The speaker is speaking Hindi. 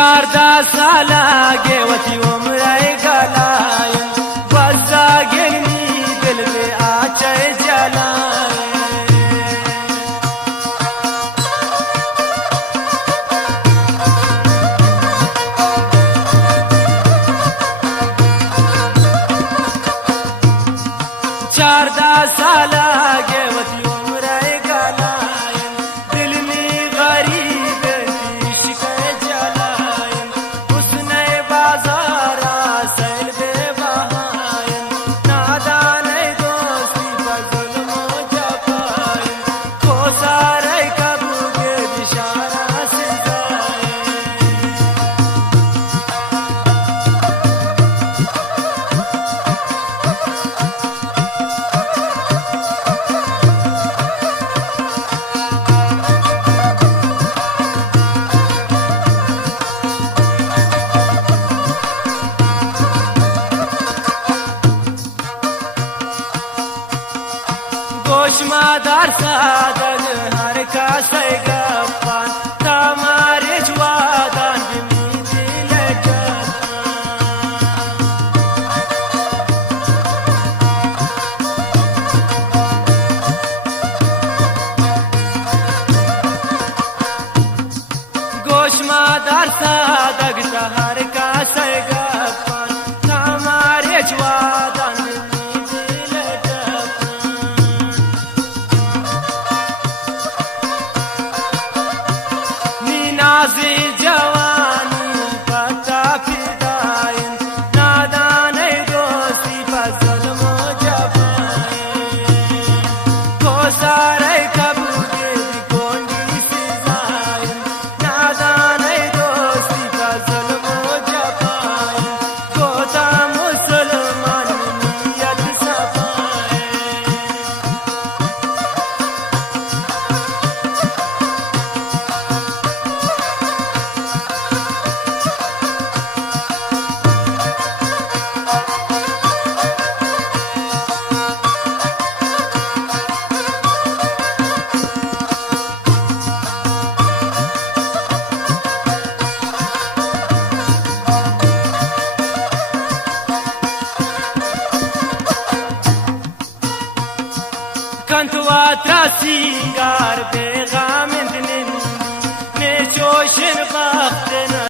चारदा साला गेवती उमराय गलाय बजा गेनी दिल में आचय जलाय चारदा साला गेवती उमराय गलाय दिल में गरीब इश्क जलाय उसने बाजारा सैल बे बहाय नादान दोस्ती बदल मो जपाय को सारे कबू के इशारा से जाए गोशमादार सादर हर का सैगपान तमारे ज्वादान बिमी दिल गोशमादार सादर हर का सैगपान तमारे ज्वादान नाज़े जवानी पता फिदायन नादान दोस्ती फजल मो जबाए को सारे कबूले गोंडी से जायन नादान दोस्ती फजल मो जबाए को ता मुसलमान नियत सफाए कंतुआ त्रासिंगार बे